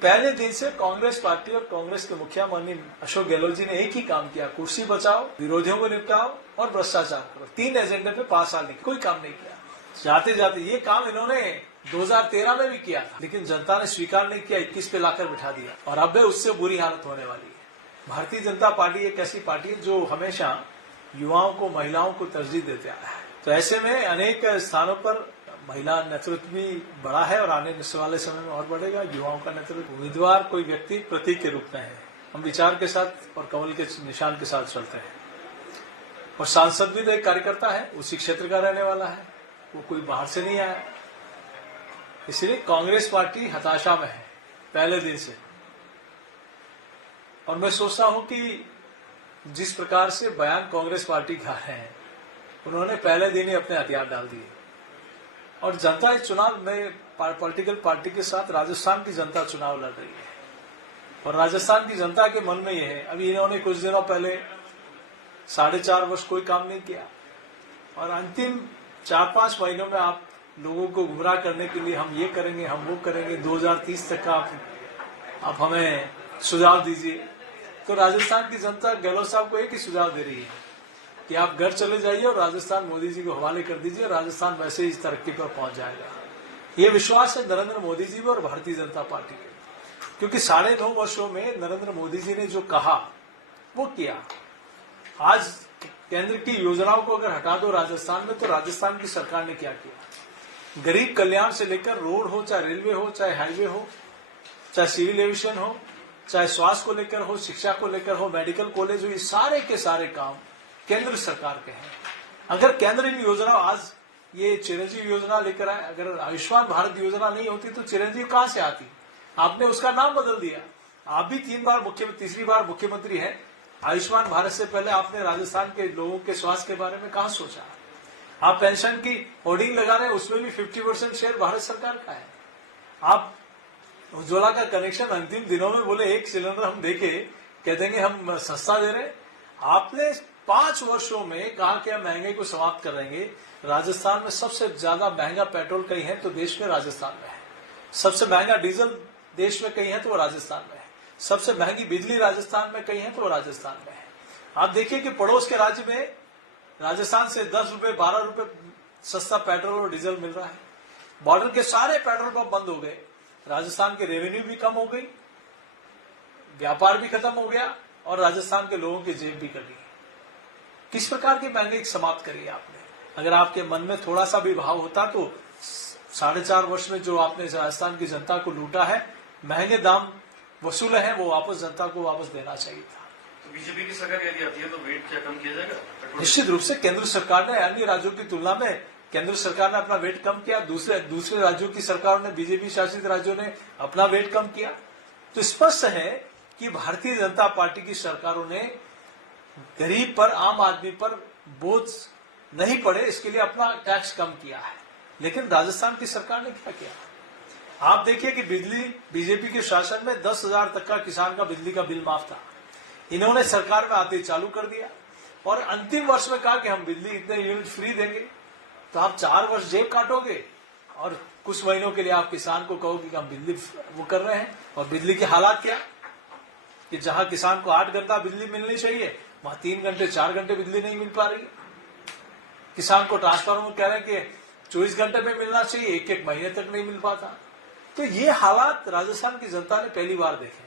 पहले दिन से कांग्रेस पार्टी और कांग्रेस के मुखिया माननीय अशोक गहलोत जी ने एक ही काम किया, कुर्सी बचाओ, विरोधियों को निपटाओ और भ्रष्टाचार करो। 3 एजेंडे पे 5 साल नहीं, कोई काम नहीं किया। जाते जाते ये काम इन्होंने 2013 में भी किया था, लेकिन जनता ने स्वीकार नहीं किया, 21 पे लाकर बिठा दिया और अब उससे बुरी हालत होने वाली है। भारतीय जनता पार्टी एक ऐसी पार्टी है जो हमेशा युवाओं को, महिलाओं को तरजीह देते आया है। तो ऐसे में अनेक स्थानों पर महिला नेतृत्व भी बढ़ा है और आने वाले समय में और बढ़ेगा। युवाओं का नेतृत्व, उम्मीदवार कोई व्यक्ति प्रतीक के रूप में है। हम विचार के साथ और कमल के निशान के साथ चलते हैं। और सांसद भी तो एक कार्यकर्ता है, उसी क्षेत्र का रहने वाला है, वो कोई बाहर से नहीं आया। इसलिए कांग्रेस पार्टी हताशा में है पहले दिन से। और मैं सोचता हूं कि जिस प्रकार से बयान कांग्रेस पार्टी का है, उन्होंने पहले दिन ही अपने हथियार डाल दिए। और जनता इस चुनाव में पॉलिटिकल पार्टी के साथ राजस्थान की जनता चुनाव लड़ रही है और राजस्थान की जनता के मन में यह है, अभी इन्होंने कुछ दिनों पहले 4.5 वर्ष कोई काम नहीं किया और अंतिम 4-5 महीनों में आप लोगों को गुमराह करने के लिए हम ये करेंगे, हम वो करेंगे, 2030 तक का आप हमें सुझाव दीजिए। तो राजस्थान की जनता गहलोत साहब को एक ही सुझाव दे रही है कि आप घर चले जाइए और राजस्थान मोदी जी को हवाले कर दीजिए, राजस्थान वैसे ही इस तरक्की पर पहुंच जाएगा। ये विश्वास है नरेंद्र मोदी जी में और भारतीय जनता पार्टी के, क्योंकि 9.5 वर्षों में नरेंद्र मोदी जी ने जो कहा वो किया। आज केंद्र की योजनाओं को अगर हटा दो राजस्थान में, तो राजस्थान की सरकार ने क्या किया? गरीब कल्याण से लेकर रोड हो, चाहे रेलवे हो, चाहे हाईवे हो, चाहे सिविल एविएशन हो, चाहे स्वास्थ्य को लेकर हो, शिक्षा को लेकर हो, मेडिकल कॉलेज हो, ये सारे के सारे काम केंद्र सरकार के हैं। अगर केंद्र इन योजना, आज ये चिरंजीव योजना लेकर आए, अगर आयुष्मान भारत योजना नहीं होती तो चिरंजीव कहां से आती? आपने उसका नाम बदल दिया। आप भी 3 बार मुख्यमंत्री, तीसरी बार मुख्यमंत्री हैं। आयुष्मान भारत से पहले आपने राजस्थान के लोगों के स्वास्थ्य के बारे में कहां सोचा? आप पेंशन की होर्डिंग लगा रहे हैं, उसमें भी 50% शेयर भारत सरकार का है। आप उज्ज्वला का कनेक्शन अंतिम दिनों में बोले 1 सिलेंडर हम देके कह देंगे हम सस्ता दे रहे। आपने 5 वर्षों में कहा कि हम महंगाई को समाप्त कर देंगे। राजस्थान में सबसे ज्यादा महंगा पेट्रोल कहीं है तो देश में राजस्थान में है। सबसे महंगा डीजल देश में कहीं है तो वो राजस्थान में है। सबसे महंगी बिजली राजस्थान में कहीं है तो वो राजस्थान में है। आप देखिए कि पड़ोस के राज्य में राजस्थान से 10 रुपए 12 रुपए सस्ता पेट्रोल और डीजल मिल रहा है। बॉर्डर के सारे पेट्रोल पंप बंद हो गए, राजस्थान के रेवेन्यू भी कम हो गई, व्यापार भी खत्म हो गया और राजस्थान के लोगों की जेब भी कटी। किस प्रकार की महंगाई समाप्त करी है आपने? अगर आपके मन में थोड़ा सा भी भाव होता तो 4.5 वर्ष में जो आपने राजस्थान की जनता को लूटा है, महंगे दाम वसूल है, वो वापस जनता को वापस देना चाहिए था। तो बीजेपी की सरकार यदि आती है तो वेट क्या कम किया जाएगा? निश्चित रूप से केंद्र सरकार ने अन्य राज्यों की तुलना में केंद्र सरकार ने अपना वेट कम किया, दूसरे राज्यों की सरकारों ने, बीजेपी शासित राज्यों ने अपना वेट कम किया। तो स्पष्ट है कि भारतीय जनता पार्टी की सरकारों ने गरीब पर, आम आदमी पर बोझ नहीं पड़े, इसके लिए अपना टैक्स कम किया है। लेकिन राजस्थान की सरकार ने क्या किया? आप देखिए कि बिजली, बीजेपी के शासन में 10,000 तक का किसान का बिजली का बिल माफ था। इन्होंने सरकार में आते ही चालू कर दिया और अंतिम वर्ष में कहा कि हम बिजली इतने यूनिट फ्री देंगे। तो आप 4 वर्ष जेब काटोगे और कुछ महीनों के लिए आप किसान को कहोगे कि हम बिजली वो कर रहे हैं। और बिजली के हालात क्या कि जहां किसान को 8 घंटा बिजली मिलनी चाहिए, वहां 3 घंटे 4 घंटे बिजली नहीं मिल पा रही। किसान को ट्रांसफार्मर कह रहे हैं कि 24 घंटे में मिलना चाहिए, 1-1 महीने तक नहीं मिल पाता। तो ये हालात राजस्थान की जनता ने पहली बार देखे हैं।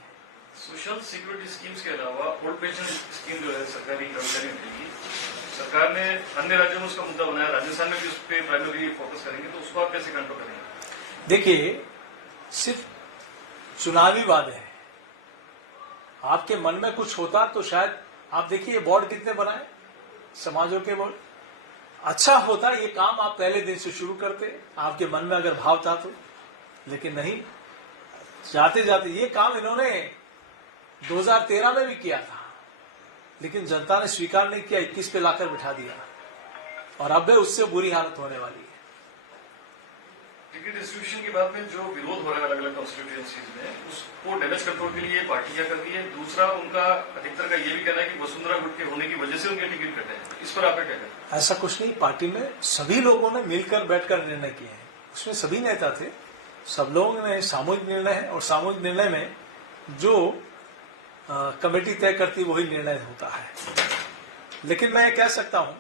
सोशल सिक्योरिटी स्कीम्स के अलावा ओल्ड पेंशन स्कीम जो है सरकारी कर्मचारी की, सरकार ने अन्य राज्यों में उसका मुद्दा बनाया, राजस्थान में भी उस पर प्राइमरी फोकस करेंगे, तो उसको आप कैसे कंट्रोल करेंगे? देखिए, सिर्फ चुनावी वादे हैं। आपके मन में कुछ होता तो शायद आप देखिए बोर्ड कितने बनाए, समाजों के बोर्ड। अच्छा होता ये काम आप पहले दिन से शुरू करते, आपके मन में अगर भाव था तो। लेकिन नहीं, जाते जाते ये काम इन्होंने 2013 में भी किया था, लेकिन जनता ने स्वीकार नहीं किया, 21 पे लाकर बिठा दिया और अब उससे बुरी हालत होने वाली है। टिकट डिस्ट्रीब्यूशन के बाद में जो विरोध हो रहा है अलग अलग कॉन्स्टिट्यूएंसीज में, उसको डैमेज कंट्रोल के लिए पार्टी क्या कर रही है? दूसरा, उनका अधिकतर का ये भी कहना है कि वसुंधरा गुट के होने की वजह से उनके टिकट कटे हैं। इस पर आपका क्या कहना है? ऐसा कुछ नहीं, पार्टी में सभी लोगों ने मिलकर बैठकर निर्णय किए हैं। उसमें सभी नेता थे, सब लोगों ने सामूहिक निर्णय है और सामूहिक निर्णय में जो कमेटी तय करती वही निर्णय होता है। लेकिन मैं कह सकता हूं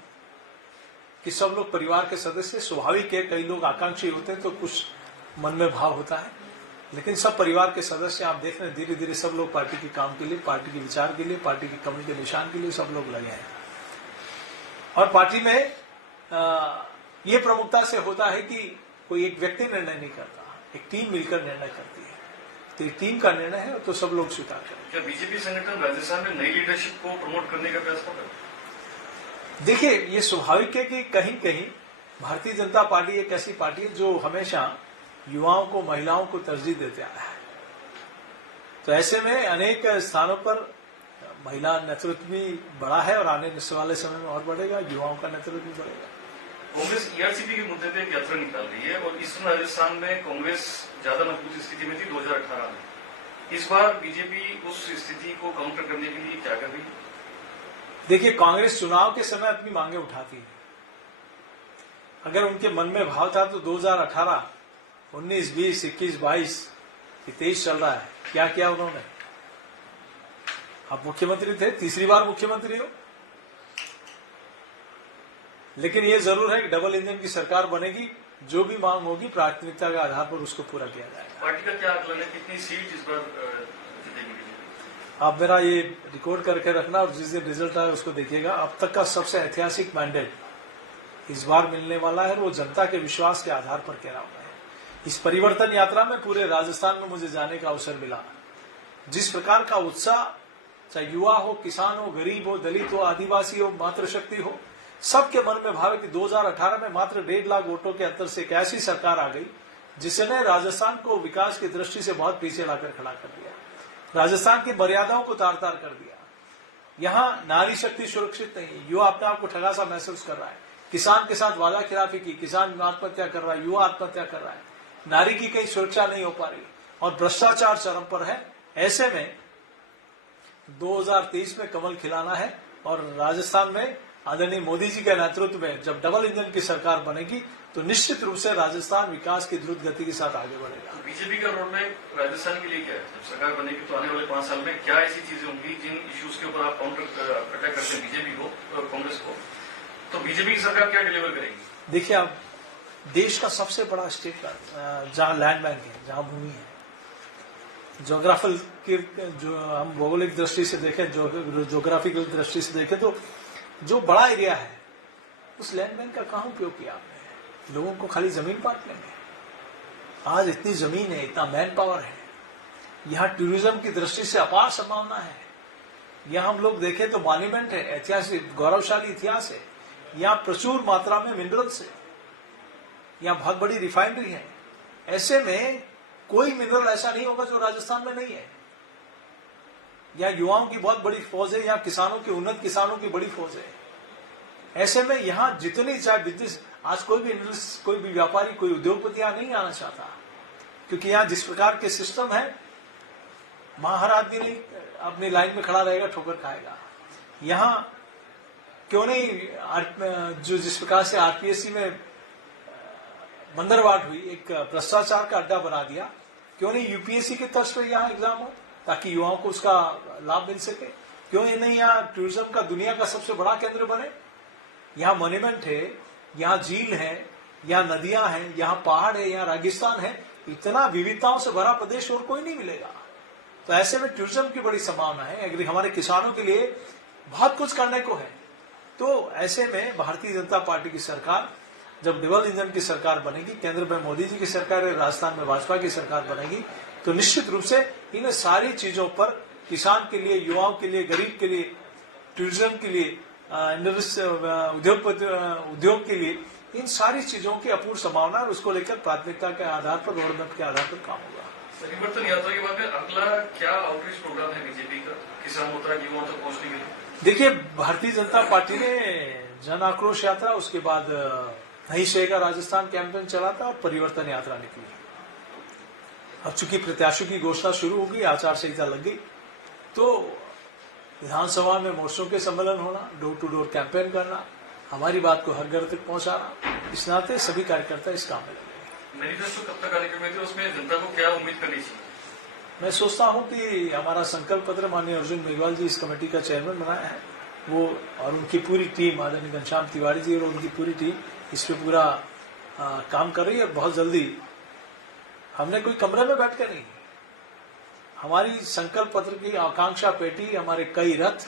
कि सब लोग परिवार के सदस्य स्वाभाविक है, कई लोग आकांक्षी होते हैं तो कुछ मन में भाव होता है, लेकिन सब परिवार के सदस्य आप देख रहे हैं धीरे धीरे सब लोग पार्टी के काम के लिए, पार्टी के विचार के लिए, पार्टी की कमी के निशान के लिए सब लोग लगे हैं। और पार्टी में ये प्रमुखता से होता है कि कोई एक व्यक्ति निर्णय नहीं करता, एक टीम मिलकर निर्णय करती है। तो एक टीम का निर्णय है तो सब लोग स्वीकार करें। क्या बीजेपी संगठन राजस्थान में नई लीडरशिप को प्रमोट करने का प्रयास कर रहा है? देखिए, ये स्वाभाविक है कि कहीं कहीं भारतीय जनता पार्टी एक ऐसी पार्टी है जो हमेशा युवाओं को, महिलाओं को तरजीह देते आया है। तो ऐसे में अनेक स्थानों पर महिला नेतृत्व भी बढ़ा है और आने वाले समय में और बढ़ेगा, युवाओं का नेतृत्व भी बढ़ेगा। कांग्रेस ईआरसीपी के मुद्दे पे एक यात्रा निकाल रही है और ईस्टर्न राजस्थान में कांग्रेस ज्यादा मजबूत स्थिति में थी 2018 में। इस बार बीजेपी उस स्थिति को काउंटर करने के लिए क्या कर रही है? देखिए, कांग्रेस चुनाव के समय अपनी मांगे उठाती है। अगर उनके मन में भाव था तो 2018, 19, 20, 21, 22, 23 चल रहा है, क्या किया उन्होंने? आप मुख्यमंत्री थे, तीसरी बार मुख्यमंत्री हो। लेकिन ये जरूर है कि डबल इंजन की सरकार बनेगी, जो भी मांग होगी प्राथमिकता के आधार पर उसको पूरा किया जाएगा। पार्टी का क्या आकलन है, कितनी सीट इस बार जीतेगी? आप मेरा ये रिकॉर्ड करके रखना और जिस दिन रिजल्ट आए उसको देखिएगा। अब तक का सबसे ऐतिहासिक मैंडेट इस बार मिलने वाला है, वो जनता के विश्वास के आधार पर कह रहा हूं। इस परिवर्तन यात्रा में पूरे राजस्थान में मुझे जाने का अवसर मिला। जिस प्रकार का उत्साह, चाहे युवा हो, किसान हो, गरीब हो, दलित हो, आदिवासी हो, मातृशक्ति हो, सबके मन में भाव है कि 2018 में मात्र 1.5 लाख वोटों के अंतर से एक ऐसी सरकार आ गई जिसने राजस्थान को विकास की दृष्टि से बहुत पीछे लाकर खड़ा कर दिया, राजस्थान की मर्यादाओं को तार तार कर दिया। यहाँ नारी शक्ति सुरक्षित नहीं है, युवा अपने आप को ठगा सा महसूस कर रहा है। किसान के साथ वादा खिलाफी की, किसान आत्महत्या कर रहा है, युवा आत्महत्या कर रहा है, नारी की कहीं सुरक्षा नहीं हो पा रही और भ्रष्टाचार चरम पर है। ऐसे में 2023 में कमल खिलाना है और राजस्थान में आदरणीय मोदी जी के नेतृत्व में जब डबल इंजन की सरकार बनेगी तो निश्चित रूप से राजस्थान विकास की द्रुत गति के साथ आगे बढ़ेगा। बीजेपी का रोड मैप राजस्थान के लिए क्या है? जब सरकार बनेगी तो आने वाले 5 साल में क्या ऐसी चीजें होंगी जिन इश्यूज के ऊपर आप काउंटर अटैक करते हैं बीजेपी को और कांग्रेस को, तो बीजेपी की सरकार क्या डिलीवर करेगी? देखिए, आप देश का सबसे बड़ा स्टेट जहां लैंड बैंक है, जहां भूमि है, ज्योग्राफिकल की जो हम भौगोलिक दृष्टि से देखें, ज्योग्राफिकल दृष्टि से देखें तो जो बड़ा एरिया है उस लैंड बैंक का कहां उपयोग किया आपने? लोगों को खाली जमीन बांटने में। आज इतनी जमीन है, इतना मैन पावर है, यहाँ टूरिज्म की दृष्टि से अपार संभावना है। यहाँ हम लोग देखें तो मॉन्यूमेंट है, ऐतिहासिक गौरवशाली इतिहास है, यहाँ प्रचुर मात्रा में मिनरल्स है, यहाँ बहुत बड़ी रिफाइनरी है। ऐसे में कोई मिनरल ऐसा नहीं होगा जो राजस्थान में नहीं है। यहाँ युवाओं की बहुत बड़ी फौज है, यहाँ किसानों की, उन्नत किसानों की बड़ी फौज है। ऐसे में यहाँ जितनी चाहे बिजनेस, आज कोई भी व्यापारी, कोई उद्योगपति यहाँ नहीं आना चाहता, क्योंकि यहाँ जिस प्रकार के सिस्टम है, हर आदमी नहीं अपनी लाइन में खड़ा रहेगा, ठोकर खाएगा। यहाँ क्यों नहीं जो जिस प्रकार से आरपीएससी में बंदरवाट हुई, एक भ्रष्टाचार का अड्डा बना दिया, क्यों नहीं यूपीएससी के तर्ज पर यहाँ एग्जाम हो ताकि युवाओं को उसका लाभ मिल सके? क्यों ये नहीं यहाँ टूरिज्म का दुनिया का सबसे बड़ा केंद्र बने? यहाँ मॉन्यूमेंट है, यहाँ झील है, यहाँ नदियां हैं, यहाँ पहाड़ है, यहाँ रेगिस्तान है, इतना विविधताओं से भरा प्रदेश और कोई नहीं मिलेगा। तो ऐसे में टूरिज्म की बड़ी संभावना है। अगर हमारे किसानों के लिए बहुत कुछ करने को है, तो ऐसे में भारतीय जनता पार्टी की सरकार जब डबल इंजन की सरकार बनेगी, केंद्र में मोदी जी की सरकार है, राजस्थान में भाजपा की सरकार बनेगी, तो निश्चित रूप से इन सारी चीजों पर किसान के लिए, युवाओं के लिए, गरीब के लिए, टूरिज्म के लिए, उद्योग के लिए, इन सारी चीजों की अपूर्व संभावना है। उसको लेकर प्राथमिकता के आधार पर, रोड मैप के आधार पर काम होगा। परिवर्तन यात्रा के बाद में अगला क्या आउटरीच प्रोग्राम है बीजेपी का किसान मोर्चा युवाओं तक पहुंचने के लिए? देखिए, भारतीय जनता पार्टी ने जन आक्रोश यात्रा, उसके बाद नहीं सहेगा राजस्थान कैंपेन चला था और परिवर्तन यात्रा निकली। अब चूंकि प्रत्याशियों की घोषणा शुरू हो गई, आचार संहिता लग गई, तो विधानसभा में मोर्चों के सम्मेलन होना, डोर टू डोर कैंपेन करना, हमारी बात को हर घर तक पहुंचाना, इस नाते सभी कार्यकर्ता इस काम में लगे। मैनिफेस्टो कब तक आने की उम्मीद है, उसमें जनता को क्या उम्मीद करनी चाहिए? मैं सोचता हूं कि हमारा संकल्प पत्र माननीय अर्जुन मेघवाल जी इस कमेटी का चेयरमैन बनाया है, वो और उनकी पूरी टीम, आदरणीय घनश्याम तिवारी जी और उनकी पूरी टीम इस पे पूरा काम कर रही है। और बहुत जल्दी, हमने कोई कमरे में बैठ कर नहीं, हमारी संकल्प पत्र की आकांक्षा पेटी, हमारे कई रथ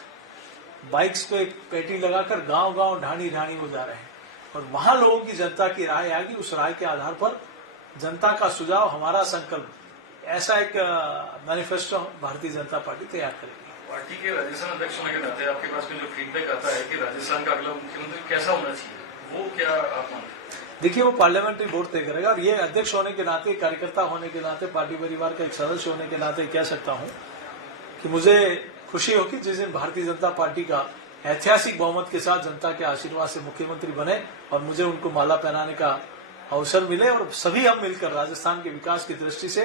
बाइक्स पे पेटी लगाकर गांव गांव ढाणी ढाणी हो जा रहे हैं और वहां लोगों की जनता की राय आएगी। उस राय के आधार पर जनता का सुझाव, हमारा संकल्प, ऐसा एक मैनिफेस्टो भारतीय जनता पार्टी तैयार करेगी। पार्टी के राजस्थान अध्यक्ष होने के नाते आपके पास में जो फीडबैक आता है कि राजस्थान का अगला मुख्यमंत्री कैसा होना चाहिए, वो क्या आप मानते हैं? देखिए, वो पार्लियामेंट्री बोर्ड तय करेगा। और ये अध्यक्ष होने के नाते, कार्यकर्ता होने के नाते, पार्टी परिवार का एक सदस्य होने के नाते कह सकता हूं कि मुझे खुशी होगी जिस दिन भारतीय जनता पार्टी का ऐतिहासिक बहुमत के साथ जनता के आशीर्वाद से मुख्यमंत्री बने और मुझे उनको माला पहनाने का अवसर मिले और सभी हम मिलकर राजस्थान के विकास की दृष्टि से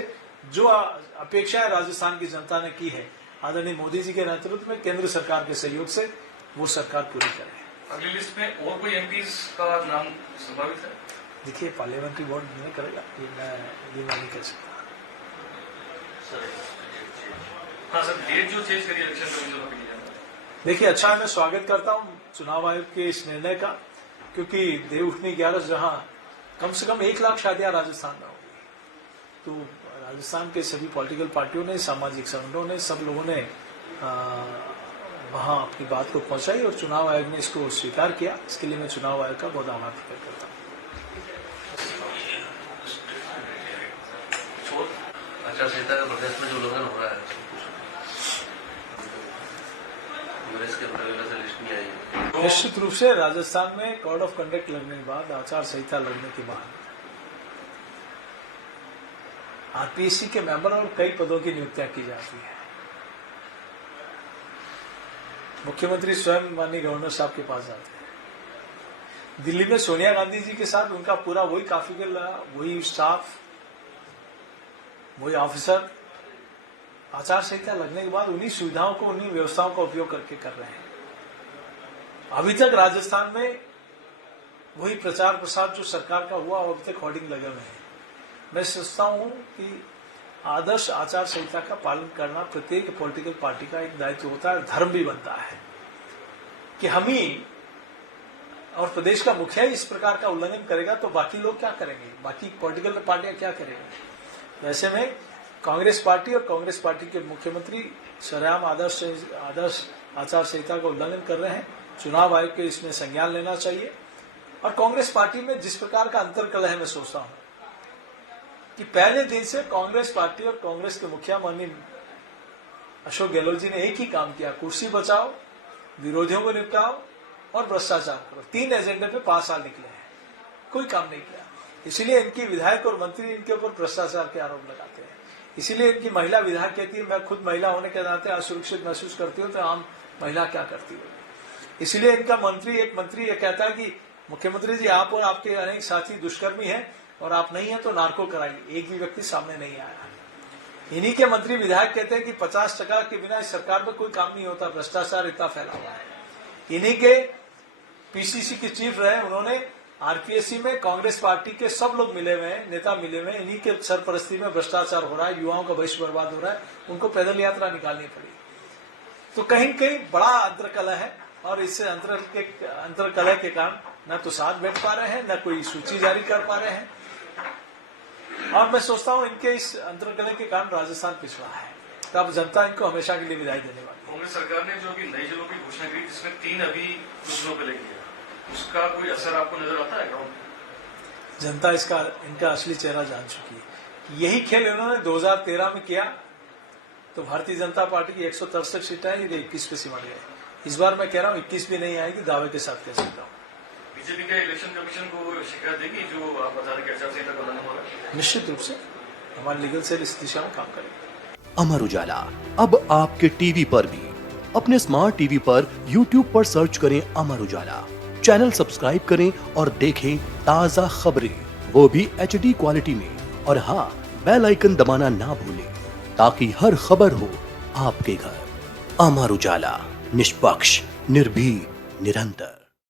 जो अपेक्षाएं राजस्थान की जनता ने की है, आदरणीय मोदी जी के नेतृत्व में केंद्र सरकार के सहयोग से वो सरकार पूरी करे। अगली लिस्ट में और कोई एमपीज का नाम संभावित है? देखिए, पार्लियामेंट्री बोर्ड निर्णय करेगा, ये मैं नहीं कह सकता। हाँ सर, डेट जो चेंज करी इलेक्शन कमीशन ऑफ इंडिया में, देखिए अच्छा है, मैं स्वागत करता हूँ चुनाव आयोग के इस निर्णय का, क्योंकि देवउठनी 11 जहां कम से कम 1 लाख शादियां राजस्थान में होगी, तो राजस्थान के सभी पॉलिटिकल पार्टियों ने, सामाजिक संगठनों ने, सब लोगों ने वहां अपनी बात को पहुंचाई और चुनाव आयोग ने इसको स्वीकार किया। इसके लिए मैं चुनाव आयोग का बहुत आभार प्रकट करता हूँ। आचार संहिता का प्रदेश में जो उल्लंघन हो रहा है, कांग्रेस के प्रवक्ता से लिस्ट नहीं आई। निश्चित रूप से राजस्थान में कोड ऑफ कंडक्ट लगने के बाद, आचार संहिता लगने के बाद आरपीएससी के मेंबर और कई पदों की नियुक्तियां की जाती है। मुख्यमंत्री स्वयं माननीय गवर्नर साहब के पास जाते हैं। दिल्ली में सोनिया गांधी जी के साथ उनका पूरा वही काफिला, वही स्टाफ, वही ऑफिसर आचार संहिता लगने के बाद उन्हीं सुविधाओं को, उन्हीं व्यवस्थाओं का उपयोग करके कर रहे हैं। अभी तक राजस्थान में वही प्रचार प्रसार जो सरकार का हुआ, अभी तक होर्डिंग लगे हुए हैं। मैं सोचता हूं कि आदर्श आचार संहिता का पालन करना प्रत्येक पॉलिटिकल पार्टी का एक दायित्व होता है, धर्म भी बनता है कि हम ही और प्रदेश का मुखिया ही इस प्रकार का उल्लंघन करेगा तो बाकी लोग क्या करेंगे, बाकी पॉलिटिकल पार्टियां क्या करेंगी। वैसे में कांग्रेस पार्टी और कांग्रेस पार्टी के मुख्यमंत्री सरेआम आदर्श आचार संहिता का उल्लंघन कर रहे हैं। चुनाव आयोग के इसमें संज्ञान लेना चाहिए। और कांग्रेस पार्टी में जिस प्रकार का अंतर्कलह है, मैं सोचता हूं कि पहले दिन से कांग्रेस पार्टी और कांग्रेस के मुखिया माननीय अशोक गहलोत जी ने एक ही काम किया, कुर्सी बचाओ, विरोधियों को निपटाओ और भ्रष्टाचार करो। 3 एजेंडे पे 5 साल निकले हैं, कोई काम नहीं किया। इसीलिए इनकी विधायक और मंत्री इनके ऊपर भ्रष्टाचार के आरोप लगाते हैं। इसीलिए इनकी महिला विधायक कहती है, मैं खुद महिला होने के नाते असुरक्षित महसूस करती हूँ, तो आम महिला क्या करती है। इसीलिए इनका एक मंत्री ये कहता है कि मुख्यमंत्री जी, आप और आपके अनेक साथी दुष्कर्मी हैं और आप नहीं है तो नार्को कराइए। एक भी व्यक्ति सामने नहीं आया। इन्हीं के मंत्री विधायक कहते हैं कि 50% के बिना इस सरकार में कोई काम नहीं होता, भ्रष्टाचार इतना फैला हुआ है। इन्हीं के पीसीसी के चीफ रहे, उन्होंने आरपीएससी में कांग्रेस पार्टी के सब लोग मिले हुए हैं, नेता मिले हुए हैं। इन्हीं के सरपरस्ती में भ्रष्टाचार हो रहा है, युवाओं का भविष्य बर्बाद हो रहा है, उनको पैदल यात्रा निकालनी पड़ी। तो कहीं कहीं बड़ा अंतरकलह है और इससे अंतरकलह के कारण न तो साथ बैठ पा रहे हैं, न कोई सूची जारी कर पा रहे हैं। और मैं सोचता हूं इनके इस अंतरकलह के कारण राजस्थान पिछड़ा है। तो अब जनता इनको हमेशा के लिए विदाई देने वाली। कांग्रेस सरकार ने जो अभी नई जिलों की घोषणा की, जिसमें 3 अभी कुछ दिनों पहले किया, उसका कोई असर आपको नजर आता है ग्राउंड में? जनता इनका असली चेहरा जान चुकी है। यही खेल इन्होंने 2013 में किया तो भारतीय जनता पार्टी की 163 सीटें आई, 21 पे सिमट गए। इस बार मैं कह रहा हूं 21 भी नहीं आएगी, दावे के साथ कह सकता हूं। बीजेपी का इलेक्शन कमीशन को शिकायत देगी जो आप बता रहे आचार संहिता का उल्लंघन हो रहा है? निश्चित रूप से हमारे लीगल सेल इस दिशा में काम करेगी। अमर उजाला अब आपके टीवी पर भी। अपने स्मार्ट टीवी पर YouTube पर सर्च करें अमर उजाला, चैनल सब्सक्राइब करें और देखें ताज़ा खबरें, वो भी HD क्वालिटी में। और हाँ, बेल आइकन दबाना ना भूलें ताकि हर खबर हो आपके घर। अमर उजाला, निष्पक्ष, निर्भीक, निरंतर।